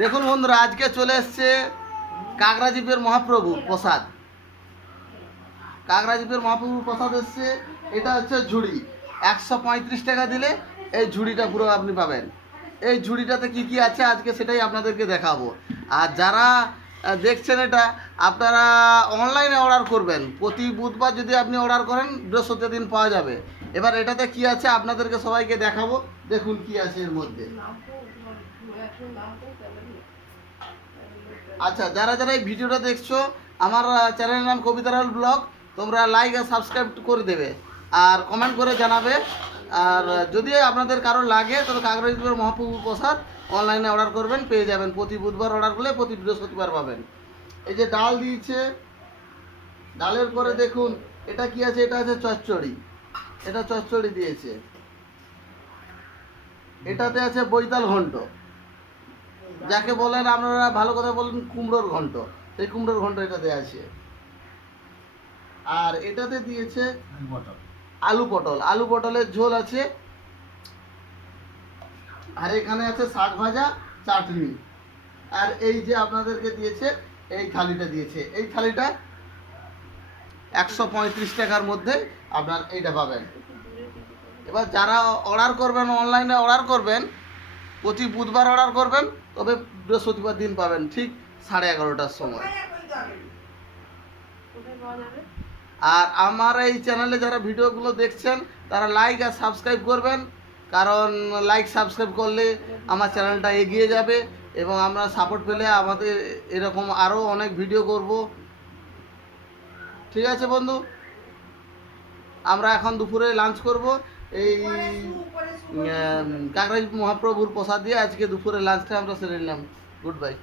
দেখুন বন্ধুরা, আজকে চলে এসছে কাকরাজীবের মহাপ্রভু প্রসাদ। কাকরাজীবের মহাপ্রভু প্রসাদ এসছে, এটা হচ্ছে ঝুড়ি। একশো পঁয়ত্রিশ টাকা দিলে এই ঝুড়িটা পুরো আপনি পাবেন। এই ঝুড়িটাতে কি কি আছে আজকে সেটাই আপনাদেরকে দেখাবো। আর যারা দেখছেন এটা, আপনারা অনলাইনে অর্ডার করবেন। প্রতি বুধবার যদি আপনি অর্ডার করেন বৃহস্পতি দিন পাওয়া যাবে। এবার এটাতে কি আছে আপনাদেরকে সবাইকে দেখাবো। দেখুন কি আছে এর মধ্যে। আচ্ছা যারা যারা এই ভিডিওটা দেখছ, আমার চ্যানেলের নাম কবিতারাল ব্লগ, তোমরা লাইক আর সাবস্ক্রাইব করে দেবে। আর কমেন্ট করে জানাবে। আর যদি আপনাদের কারও লাগে তবে কাগরাজপুর মহাপ্রভু প্রসাদ অনলাইনে অর্ডার করবেন, পেয়ে যাবেন। প্রতি বুধবার অর্ডার করলে প্রতি বৃহস্পতিবার পাবেন। এই যে ডাল দিয়েছে, ডালের পরে দেখুন, এটা কি আছে? এটা আছে চচ্চড়ি। এটা চচ্চড়ি দিয়েছে। এটাতে আছে বৈতাল ঘন্ট যাকে বলেন আপনারা ভালো কথা বলেন কুমড়োর ঘন্ট সেই কুমড়োর ঘন্ট এটাতে আছে। আর এটাতে দিয়েছে আলু পটল। আলু পটলের ঝোল আছে। আর এখানে আছে শাক ভাজা চাটনি। আর এই যে আপনাদেরকে দিয়েছে এই থালিটা দিয়েছে। এই থালিটা একশো পঁয়ত্রিশ টাকার মধ্যে আপনার এইটা পাবেন। এবার যারা অর্ডার করবেন, অনলাইনে অর্ডার করবেন, প্রতি বুধবার অর্ডার করবেন, তবে বৃহস্পতিবার দিন পাবেন ঠিক সাড়ে এগারোটার সময়। আর আমার এই চ্যানেলে যারা ভিডিওগুলো দেখছেন, তারা লাইক আর সাবস্ক্রাইব করবেন, কারণ লাইক সাবস্ক্রাইব করলে আমার চ্যানেলটা এগিয়ে যাবে এবং আমরা সাপোর্ট পেলে আমাদের এরকম আরও অনেক ভিডিও করব। ঠিক আছে বন্ধু। আমরা এখন দুপুরে লাঞ্চ করব। এই কাকরাজ মহাপ্রভুর প্রসাদ দিয়ে আজকে দুপুরে লাঞ্চটা আমরা সেরে নিলাম। Good bye